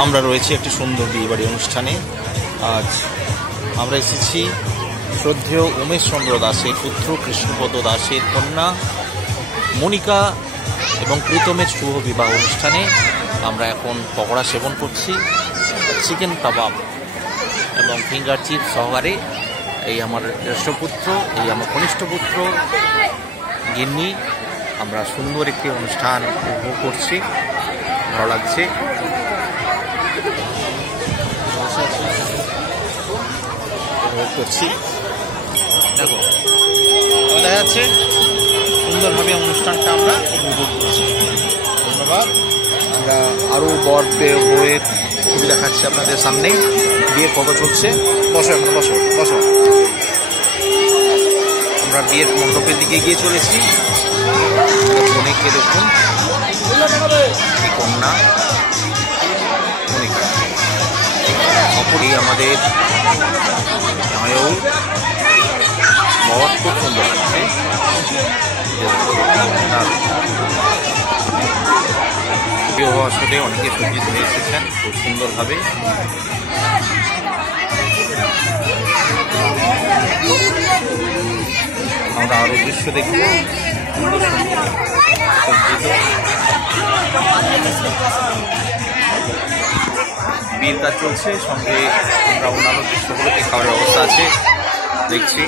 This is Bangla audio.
আমরা রয়েছি একটি সুন্দর বিয়েবাড়ি অনুষ্ঠানে। আজ আমরা এসেছি শ্রদ্ধেয় উমেশ চন্দ্র দাসের পুত্র কৃষ্ণপদ দাসের কন্যা মনিকা এবং প্রীতমের শুভ বিবাহ অনুষ্ঠানে। আমরা এখন পকোড়া সেবন করছি, চিকেন কাবাব এবং ফিঙ্গার চিপস সহকারে। এই আমার জ্যেষ্ঠ পুত্র, এই আমার কনিষ্ঠ পুত্র গিন্নি। আমরা সুন্দর একটি অনুষ্ঠান উপভোগ করছি, ভালো লাগছে। উপভোগ করছি, দেখো দেখা যাচ্ছে সুন্দরভাবে অনুষ্ঠানটা আমরা উপভোগ করছি। ধন্যবাদ। আমরা আরও বর বউয়ের ছবি দেখাচ্ছি আপনাদের সামনে। বিয়ের কত চলছে, বসো এখন, বসো বসো। আমরা বিয়ের মণ্ডপের দিকে গিয়ে চলেছি। কনেকে দেখুন, এই কন্যা মনিকা, অপরই আমাদের জামাইবাবু বর, খুব সুন্দর লাগছে। বিবাহ আসলে অনেকে সজ্জিত হয়ে এসেছেন খুব সুন্দরভাবে। আমরা আরো দৃশ্য দেখব, সুন্দর সুন্দর সজ্জিত। বিয়ের কাজ চলছে, সঙ্গে আমরা অন্যান্য দৃশ্যগুলোতে খাবারের অবস্থা আছে দেখছি।